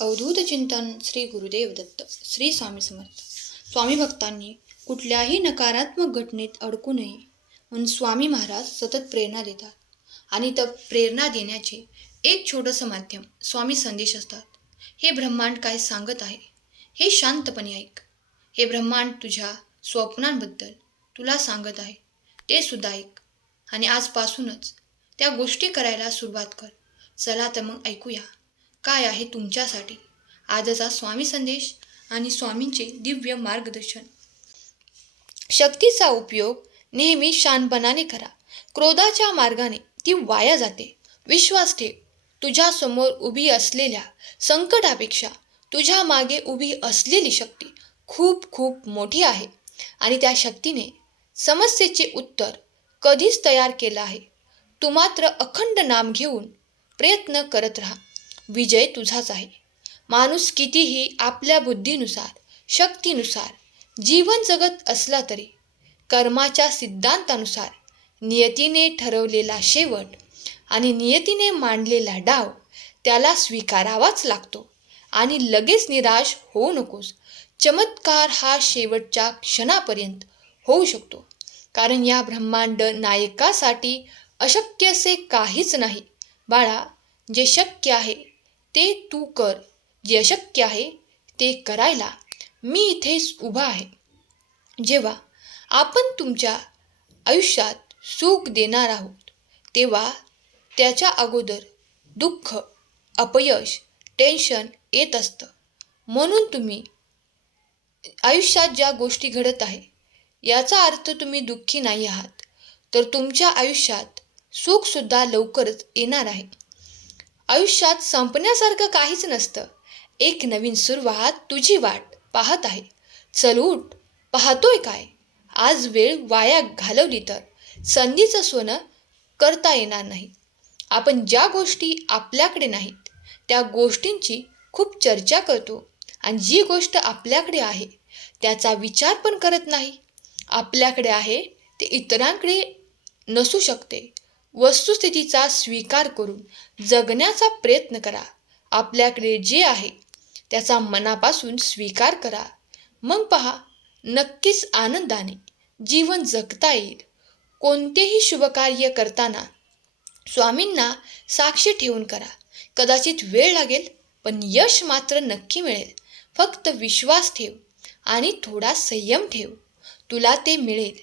अवधूत चिंतन श्री गुरुदेव दत्त श्री स्वामी समर्थ. स्वामी भक्तांनी कुठल्याही नकारात्मक घटनेत अडकू नये म्हणून स्वामी महाराज सतत प्रेरणा देतात. आणि त्या प्रेरणा देण्याचे एक छोटंसं माध्यम स्वामी संदेश असतात. हे ब्रह्मांड काय सांगत आहे हे शांतपणे ऐक. हे ब्रह्मांड तुझ्या स्वप्नांबद्दल तुला सांगत आहे ते सुद्धा ऐक. आणि आजपासूनच त्या गोष्टी करायला सुरुवात कर. चला तर मग ऐकूया काय आहे तुमच्यासाठी आजचा स्वामी संदेश आणि स्वामींचे दिव्य मार्गदर्शन. शक्तीचा उपयोग नेहमी शांतपणाने करा. क्रोधाच्या मार्गाने ती वाया जाते. विश्वास ठेव, तुझ्या समोर उभी असलेल्या संकटापेक्षा तुझ्या मागे उभी असलेली शक्ती खूप खूप मोठी आहे. आणि त्या शक्तीने समस्येचे उत्तर कधीच तयार केलं आहे. तू मात्र अखंड नाम घेऊन प्रयत्न करत राहा. विजय तुझाच आहे. माणूस कितीही आपल्या बुद्धीनुसार शक्तीनुसार जीवन जगत असला तरी कर्माच्या सिद्धांतानुसार नियतीने ठरवलेला शेवट आणि नियतीने मांडलेला डाव त्याला स्वीकारावाच लागतो. आणि लगेच निराश होऊ नकोस. चमत्कार हा शेवटच्या क्षणापर्यंत होऊ शकतो. कारण या ब्रह्मांड नायकासाठी अशक्य असे काहीच नाही. बाळा, जे शक्य आहे ते तू कर. जे अशक्य आहे ते करायला मी इथेच उभा आहे. जेव्हा आपण तुमच्या आयुष्यात सुख देणार आहोत तेव्हा त्याच्या अगोदर दुःख, अपयश, टेन्शन येत असतं. म्हणून तुम्ही आयुष्यात ज्या गोष्टी घडत आहे याचा अर्थ तुम्ही दुःखी नाही आहात. तर तुमच्या आयुष्यात सुखसुद्धा लवकरच येणार आहे. आयुष्यात संपण्यासारखं काहीच नसतं. एक नवीन सुरुवात तुझी वाट पाहत आहे. चल उठ. पाहतोय काय? आज वेळ वाया घालवली तर संधीचं सोनं करता येणार नाही. आपण ज्या गोष्टी आपल्याकडे नाहीत त्या गोष्टींची खूप चर्चा करतो आणि जी गोष्ट आपल्याकडे आहे त्याचा विचार पण करत नाही. आपल्याकडे आहे ते इतरांकडे नसू शकते. वस्तुस्थितीचा स्वीकार करून जगण्याचा प्रयत्न करा. आपल्याकडे जे आहे त्याचा मनापासून स्वीकार करा. मग पहा, नक्कीच आनंदाने जीवन जगता येईल. कोणतेही शुभकार्य करताना स्वामींना साक्षी ठेवून करा. कदाचित वेळ लागेल पण यश मात्र नक्की मिळेल. फक्त विश्वास ठेव आणि थोडा संयम ठेव. तुला ते मिळेल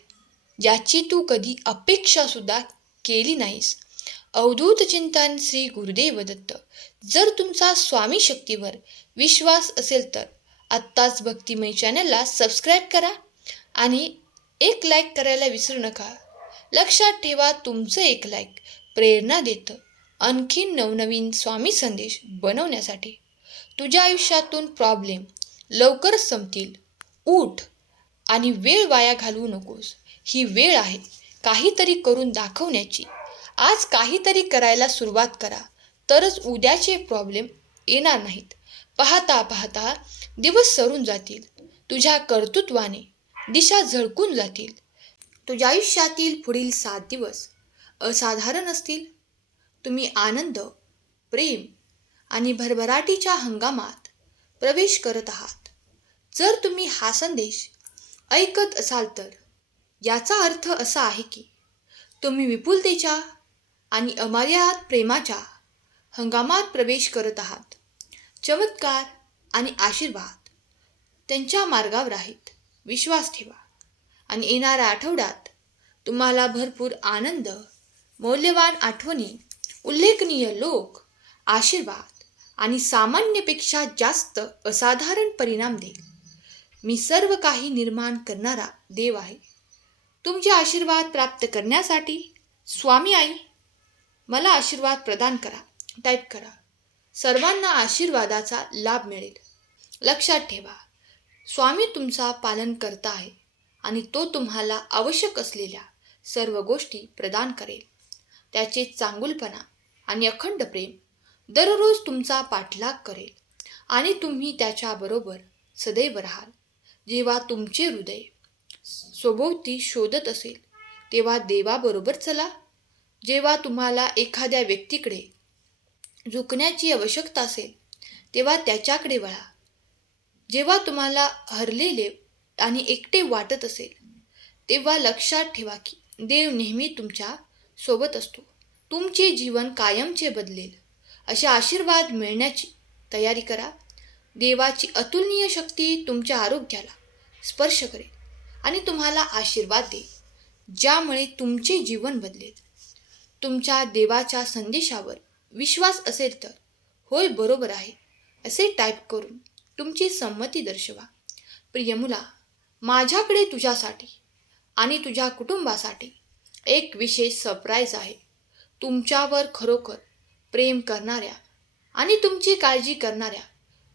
ज्याची तू कधी अपेक्षासुद्धा केली नाहीस. अवधूत चिंतन श्री गुरुदेव दत्त. जर तुमचा स्वामी शक्तीवर विश्वास असेल तर आत्ताच भक्तिमय चॅनलला सबस्क्राईब करा आणि एक लाईक करायला विसरू नका. लक्षात ठेवा, तुमचं एक लाईक प्रेरणा देतं आणखीन नवनवीन स्वामी संदेश बनवण्यासाठी. तुझ्या आयुष्यातून प्रॉब्लेम लवकरच संपतील. उठ आणि वेळ वाया घालवू नकोस. ही वेळ आहे काहीतरी करून दाखवण्याची. आज काहीतरी करायला सुरुवात करा तरच उद्याचे प्रॉब्लेम येणार नाहीत. पाहता पाहता दिवस सरून जातील. तुझ्या कर्तृत्वाने दिशा झळकून जातील. तुझ्या आयुष्यातील पुढील 7 दिवस असाधारण असतील. तुम्ही आनंद, प्रेम आणि भरभराटीच्या हंगामात प्रवेश करत आहात. जर तुम्ही हा संदेश ऐकत असाल तर याचा अर्थ असा आहे की तुम्ही विपुलतेच्या आणि अमर्याद प्रेमाच्या हंगामात प्रवेश करत आहात. चमत्कार आणि आशीर्वाद त्यांच्या मार्गावर आहेत. विश्वास ठेवा आणि येणाऱ्या आठवड्यात तुम्हाला भरपूर आनंद, मौल्यवान आठवणी, उल्लेखनीय लोक, आशीर्वाद आणि सामान्यपेक्षा जास्त असाधारण परिणाम देईल. मी सर्व काही निर्माण करणारा देव आहे. तुमचे आशीर्वाद प्राप्त करण्यासाठी स्वामी आई मला आशीर्वाद प्रदान करा टाईप करा. सर्वांना आशीर्वादाचा लाभ मिळेल. लक्षात ठेवा, स्वामी तुमचा पालन करता आहे आणि तो तुम्हाला आवश्यक असलेल्या सर्व गोष्टी प्रदान करेल. त्याचे चांगुलपणा आणि अखंड प्रेम दररोज तुमचा पाठलाग करेल आणि तुम्ही त्याच्याबरोबर सदैव राहाल. जेव्हा तुमचे हृदय सभोवती शोधत असेल तेव्हा देवाबरोबर चला. जेव्हा तुम्हाला एखाद्या व्यक्तीकडे झुकण्याची आवश्यकता असेल तेव्हा त्याच्याकडे वळा. जेव्हा तुम्हाला हरलेले आणि एकटे वाटत असेल तेव्हा लक्षात ठेवा की देव नेहमी तुमच्या सोबत असतो. तुमचे जीवन कायमचे बदलेल असे आशीर्वाद मिळण्याची तयारी करा. देवाची अतुलनीय शक्ती तुमच्या आरोग्याला स्पर्श करेल आणि तुम्हाला आशीर्वाद देईल, ज्यामुळे तुमचे जीवन बदलेल. तुमच्या देवाच्या संदेशावर विश्वास असेल तर होय बरोबर आहे असे टाईप करून तुमची संमती दर्शवा. प्रिय मुला, माझ्याकडे तुझ्यासाठी आणि तुझ्या कुटुंबासाठी एक विशेष सरप्राईज आहे. तुमच्यावर खरोखर प्रेम करणाऱ्या आणि तुमची काळजी करणाऱ्या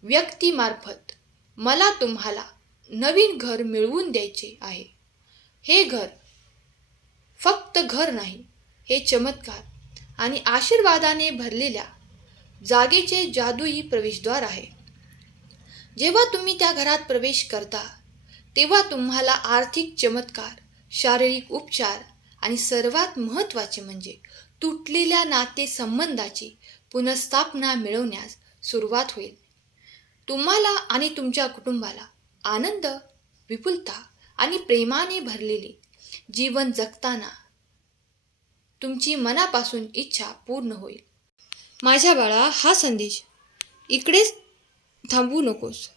व्यक्तीमार्फत मला तुम्हाला नवीन घर मिळवून द्यायचे आहे. हे घर फक्त घर नाही, हे चमत्कार आणि आशीर्वादाने भरलेल्या जागेचे जादुई प्रवेशद्वार आहे. जेव्हा तुम्ही त्या घरात प्रवेश करता तेव्हा तुम्हाला आर्थिक चमत्कार, शारीरिक उपचार आणि सर्वात महत्त्वाचे म्हणजे तुटलेल्या नातेसंबंधाची पुनर्स्थापना मिळवण्यास सुरुवात होईल. तुम्हाला आणि तुमच्या कुटुंबाला आनंद, विपुलता आणि प्रेमाने भरलेले जीवन जगताना तुमची मनापासून इच्छा पूर्ण होईल. माझ्या बाळा, हा संदेश इकडेच थांबवू नकोस.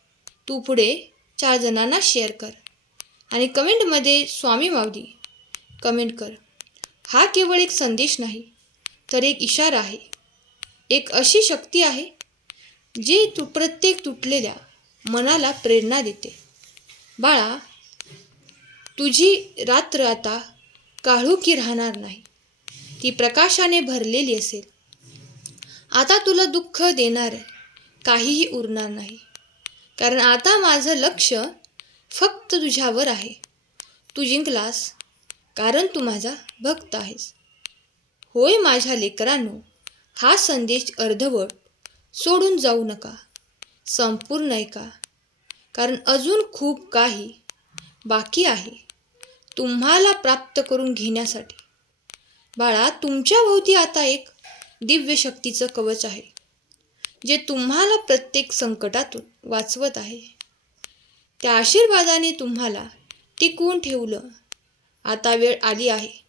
तू पुढे 4 जणांना शेअर कर आणि कमेंटमध्ये स्वामी माऊली कमेंट कर. हा केवळ एक संदेश नाही तर एक इशारा आहे, एक अशी शक्ती आहे जी प्रत्येक तुटलेल्या मनाला प्रेरणा देते. बाळा, तुझी रात्र आता काळोखी राहणार नाही, ती प्रकाशाने भरलेली असेल. आता तुला दुःख देणार काहीही उरणार नाही, कारण आता माझं लक्ष फक्त तुझ्यावर आहे. तू जिंकलास कारण तू माझा भक्त आहेस. होय माझ्या लेकरांनो, हा संदेश अर्धवट सोडून जाऊ नका, संपूर्ण ऐका, कारण अजून खूप काही बाकी आहे तुम्हाला प्राप्त करून घेण्यासाठी. बाळा, तुमच्या भोवती आता एक दिव्य शक्तीचं कवच आहे, जे तुम्हाला प्रत्येक संकटातून वाचवत आहे. त्या आशीर्वादाने तुम्हाला टिकवून ठेवलं. आता वेळ आली आहे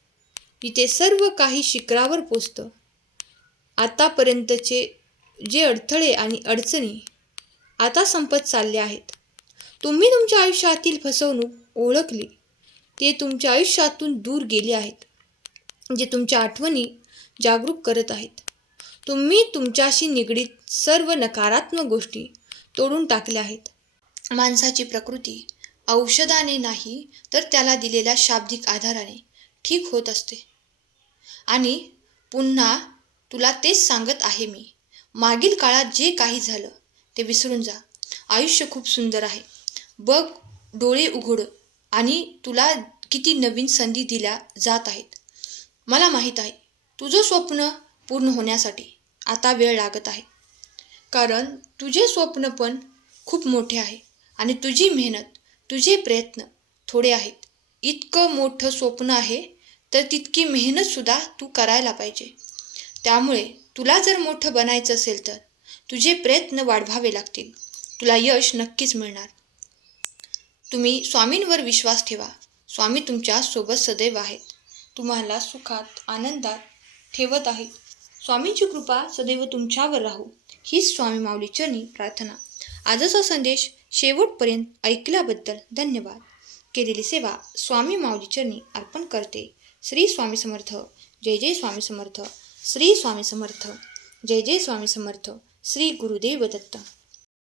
जिथे सर्व काही शिखरावर पोचतं. आतापर्यंतचे जे अडथळे आणि अडचणी आता संपत चालले आहेत. तुम्ही तुमच्या आयुष्यातील फसवणूक ओळखली, ते तुमच्या आयुष्यातून दूर गेले आहेत, जे तुमच्या आठवणी जागरूक करत आहेत. तुम्ही तुमच्याशी निगडीत सर्व नकारात्मक गोष्टी तोडून टाकल्या आहेत. माणसाची प्रकृती औषधाने नाही तर त्याला दिलेल्या शाब्दिक आधाराने ठीक होत असते. आणि पुन्हा तुला तेच सांगत आहे मी, मागील काळात जे काही झालं ते विसरून जा. आयुष्य खूप सुंदर आहे. बघ, डोळे उघड आणि तुला किती नवीन संधी दिल्या जात आहेत. मला माहीत आहे तुझं स्वप्न पूर्ण होण्यासाठी आता वेळ लागत आहे, कारण तुझे स्वप्न पण खूप मोठे आहे आणि तुझी मेहनत, तुझे प्रयत्न थोडे आहेत. इतकं मोठं स्वप्न आहे तर तितकी मेहनतसुद्धा तू करायला पाहिजे. त्यामुळे तुला जर मोठं बनायचं असेल तर तुझे प्रयत्न वाढवावे लागतील. तुला यश नक्कीच मिळणार. तुम्ही स्वामींवर विश्वास ठेवा. स्वामी तुमच्या सोबत सदैव आहेत, तुम्हाला सुखात आनंदात ठेवत आहेत. स्वामींची कृपा सदैव तुमच्यावर राहू हीच स्वामी माऊली चरणी प्रार्थना. आजचा संदेश शेवटपर्यंत ऐकल्याबद्दल धन्यवाद. केलेली सेवा स्वामी माऊली चरणी अर्पण करते. श्री स्वामी समर्थ. जय जय स्वामी समर्थ. श्री स्वामी समर्थ. जय जय स्वामी समर्थ. श्री गुरुदेव दत्त.